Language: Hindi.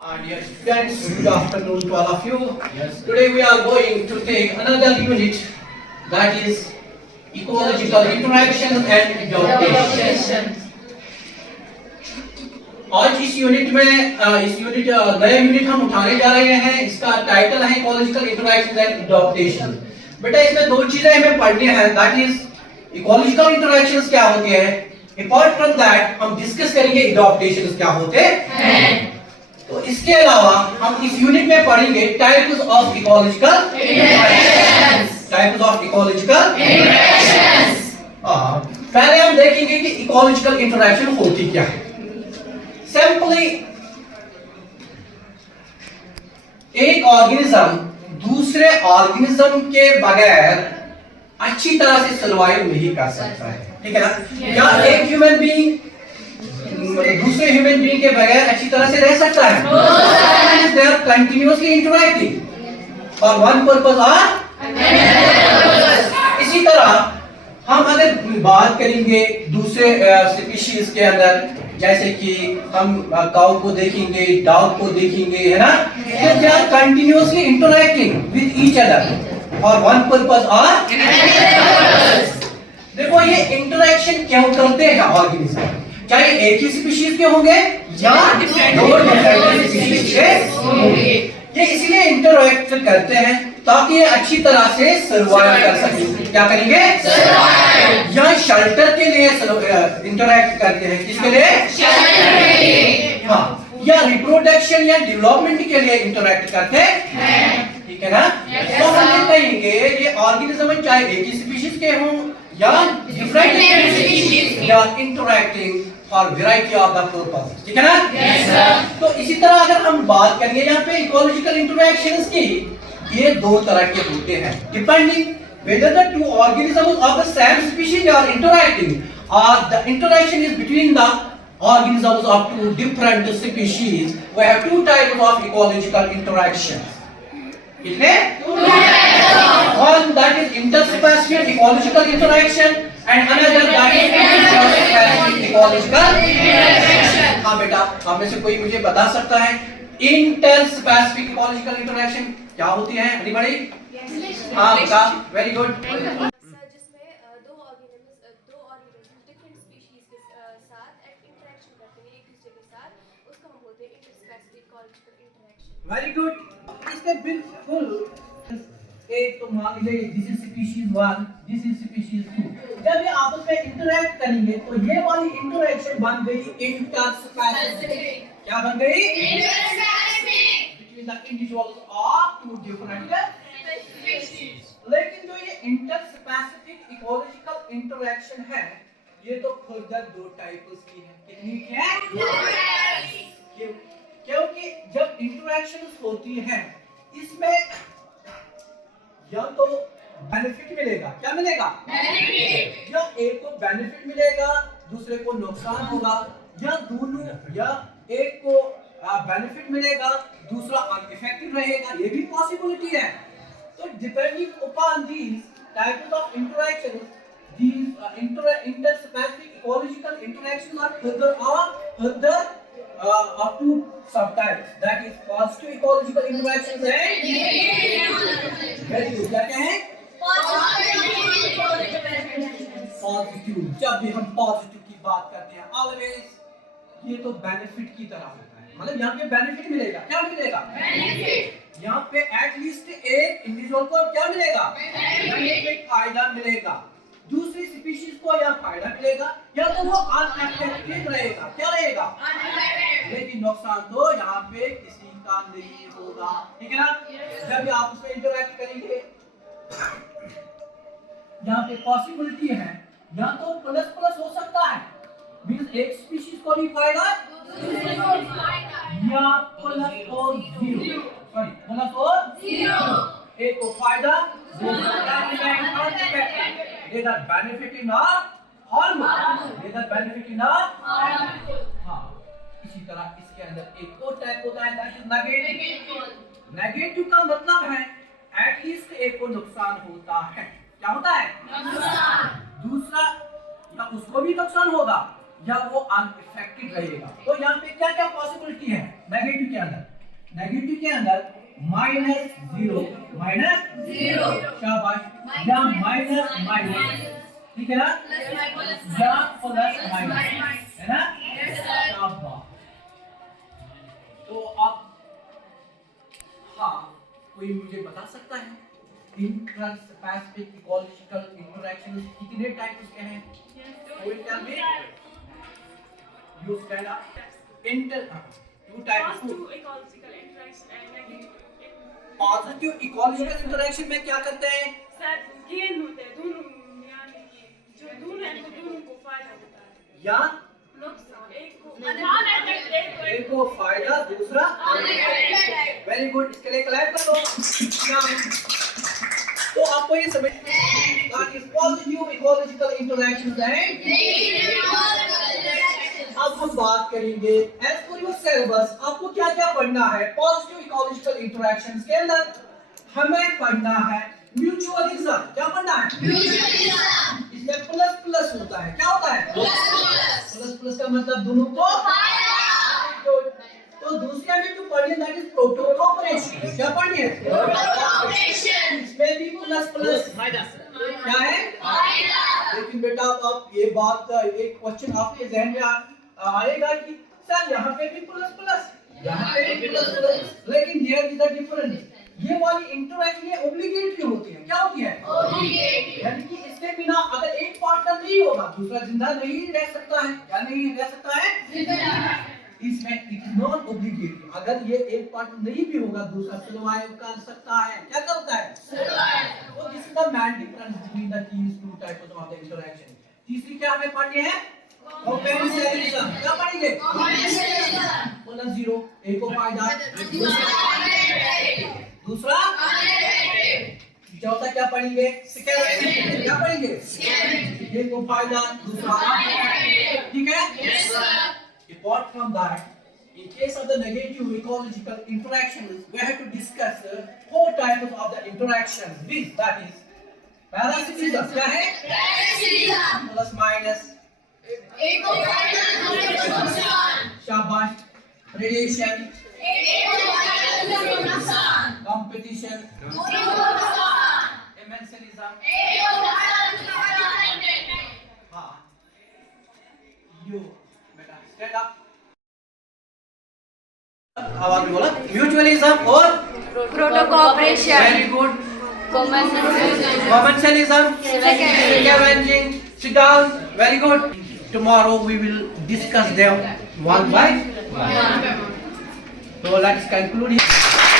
Dear students, good afternoon to all of you. Yes. Today we are going to take another unit that is ecological interaction and adaptation. आज इस यूनिट में नया यूनिट हम उठाने जा रहे हैं. इसका टाइटल है इकोलॉजिकल इंटरैक्शन एंड एडॉप्टेशन. बेटा इसमें दो चीजें हमें पढ़नी है. दैट इज इकोलॉजिकल इंटरैक्शंस क्या होते हैं. अपार्ट फ्रॉम दैट हम डिस्कस करेंगे एडॉप्टेशंस क्या होते हैं. तो इसके अलावा हम इस यूनिट में पढ़ेंगे types of ecological interactions. Types of ecological interactions. पहले हम देखेंगे कि इकोलॉजिकल इंटरैक्शन होती क्या है. सिंपली एक ऑर्गेनिज्म दूसरे ऑर्गेनिज्म के बगैर अच्छी तरह से सर्वाइव नहीं कर सकता है. ठीक है ना. क्या एक ह्यूमन बीइंग दूसरे ह्यूमन बीइंग के बगैर अच्छी तरह से रह सकता है. They are continuously interacting for one purpose और इसी तरह हम अगर बात करेंगे दूसरे स्पीशीज के अंदर, जैसे कि हम काऊ को देखेंगे, डॉग को देखेंगे, है ना. They are continuously interacting with each other for one purpose और देखो ये इंटरैक्शन क्यों करते हैं ऑर्गेनिज्म, चाहे एक ही स्पीशीज के होंगे या दो डिफरेंट स्पीशीज के होंगे. ये इसलिए इंटरैक्ट करते हैं ताकि ये अच्छी तरह से सर्वाइव कर सके. क्या करेंगे. सर्वाइव. या शेल्टर के लिए इंटरैक्ट करते हैं. किसके लिए. शेल्टर के लिए. हाँ. या रिप्रोडक्शन या डेवलपमेंट के लिए इंटरैक्ट करते हैं. ठीक है ना. तो हम ये कहेंगे ये ऑर्गेनिज्म चाहे एक ही स्पीशीज के हों या डिफरेंट स्पीशीज या interacting for variety of the purpose. ठीक है ना. Yes sir. तो इसी तरह अगर हम बात करेंगे यहाँ पे इकोलॉजिकल इंटरैक्शंस की, ये दो तरह के होते हैं depending whether the two organisms of the same species are interacting or the interaction is between the organisms of two different species. We have two types of ecological interactions. कितने. One that is interspecies ecological interaction and another that is interspecific ecological interaction. हाँ बेटा, आप में से कोई मुझे बता सकता है इंटरस्पेसिफिक इकोलॉजिकल इंटरैक्शन क्या होती है. एनीबॉडी. हाँ बेटा, वेरी गुड. सर जिसमें दो ऑर्गेनिज्म डिफरेंट स्पीशीज के साथ इंटरेक्शन करते हैं एक दूसरे के साथ, उसको हम बोलते हैं interspecific ecological interaction. Very good. इसके बिल्कुल एक तो मान लीजिए this is species 1, this is species 2. जब ये आपस में इंटरैक्ट करेंगे तो ये वाली इंटरैक्शन बन गई इंटरस्पेसिफिक. क्या बन गई. Interspecific between the individuals of two different species. लेकिन जो ये इंटरस्पेसिफिक इकोलॉजिकल इंटरैक्शन है ये तो फर्दर दो टाइप्स की है. कितनी की है. क्योंकि जब इंटरैक्शंस होती हैं इसमें या तो बेनिफिट मिलेगा. क्या मिलेगा. बेनिफिट. या एक को बेनिफिट मिलेगा दूसरे को नुकसान होगा, या दोनों या एक को बेनिफिट मिलेगा दूसरा अनइफेक्टिव रहेगा. ये भी पॉसिबिलिटी है. तो depending upon these types of interactions, these interspecific ecological interactions are further up to subtypes, that is positive ecological interactions and negative. क्या है पॉजिटिव. जब भी हम पॉजिटिव की बात करते हैं ऑलवेज ये तो बेनिफिट की तरह होता है. मतलब यहाँ पे बेनिफिट मिलेगा. क्या मिलेगा. बेनिफिट. यहाँ पे एटलीस्ट एक इंडिविजुअल को क्या मिलेगा. बेनिफिट. फायदा मिलेगा. दूसरी स्पीशीज को या फायदा मिलेगा या तो वो अनअफेक्टेड रहेगा. क्या रहेगा. अनअफेक्टेड. लेकिन नुकसान तो यहाँ पे किसी का नहीं होगा. ठीक है ना. जब भी आप उसमें इंटरैक्ट करेंगे यहाँ पे पॉसिबिलिटी है या तो प्लस प्लस हो सकता है, मींस एक स्पीशीज को भी फायदा या प्लस और जीरो. सॉरी प्लस और जीरो. एक को फायदा neither benefiting nor harmful. Neither benefiting nor harmful. हाँ. इसी तरह इसके अंदर एक और टाइप होता है that is negative. नेगेटिव का मतलब है एटलीस्ट एक को नुकसान होता है. क्या होता है. नुकसान. दूसरा या उसको भी नुकसान होगा या वो अनइफेक्टेड रहेगा। तो यहाँ पे क्या क्या पॉसिबिलिटी है नेगेटिव के अंदर? नेगेटिव के अंदर -0 शाबाश, या माइनस, ठीक है ना, या प्लस माइनस, है ना, शाबाश। तो आप हाँ, कोई मुझे बता सकता है इंट्रास्पेसिफिक इकोलॉजिकल इंटरैक्शंस कितने टाइप्स के हैं? कोई tell me? You stand up. Two types. Positive ecological interaction and negative. Positive ecological interaction में क्या करते हैं? सर गेन होते हैं दोनों, यानी कि जो दोनों हैं तो दोनों को फायदा होता है या नुकसान एक को एक को फायदा, दूसरा वेरी गुड। इसके लिए क्लैप करो। तो आपको ये समझ that is positive ecological interactions and अब हम बात करेंगे as per your syllabus आपको क्या क्या पढ़ना है पॉजिटिव इकोलॉजिकल इंटरैक्शंस के अंदर। हमें पढ़ना है म्यूचुअलिज्म। क्या पढ़ना है? म्यूचुअलिज्म। इसमें प्लस प्लस होता है। क्या होता है? प्लस प्लस का मतलब दोनों को फायदा। तो दूसरा में जो पढ़िए दैट इज प्रोटोकॉपरेशन। क्या पढ़िए? प्रोटोकॉपरेशन। इसमें भी प्लस प्लस फायदा क्या है? फायदा। लेकिन बेटा अब ये बात एक क्वेश्चन आपके जहन में आएगा कि सर यहाँ पे भी प्लस प्लस, यहाँ पे भी प्लस प्लस, लेकिन देयर इज अ डिफरेंस। ये वाली इंटरैक्शन ये ऑब्लिगेटरी होती है। क्या होती है? ऑब्लिगेटरी। यानी कि इसके बिना अगर एक पार्टनर नहीं होगा दूसरा जिंदा नहीं रह सकता है। क्या नहीं रह सकता है? जिंदा। इसमें इट इज नॉट ऑब्लिगेटरी। अगर ये एक पार्टनर नहीं भी होगा दूसरा सर्वाइव कर सकता है। क्या करता है? सर्वाइव। तो this is the main difference between the these two types of the interaction. तीसरी क्या हमें पढ़नी है? कॉम्पेंसेशनिज्म। क्या पढ़ेंगे? कॉम्पेंसेशनिज्म। प्लस 0 एक को फायदा, दूसरा चौथा क्या पढ़ेंगे? स्कैवेंजिंग। क्या पढ़ेंगे? एक को फायदा, दूसरा ठीक है? Yes sir. Apart from that, in case of the negative ecological interactions, we have to discuss 4 types of the interactions. This that is parasitism. क्या है? Parasitism. Plus minus. एक को फायदा, दूसरे को नुकसान। शाबाश। Predation. एक को फायदा, दूसरे को नुकसान। Competition. दूसरे को नुकसान। Emencelism. एक को फायदा, दूसरे को नुकसान। हाँ। You stand up. अब आपने बोला म्यूचुअलिज्म और protocooperation. Very good. Commensalism, scavenging, sit down, very good. Tomorrow we will discuss them one by one. So let's conclude here.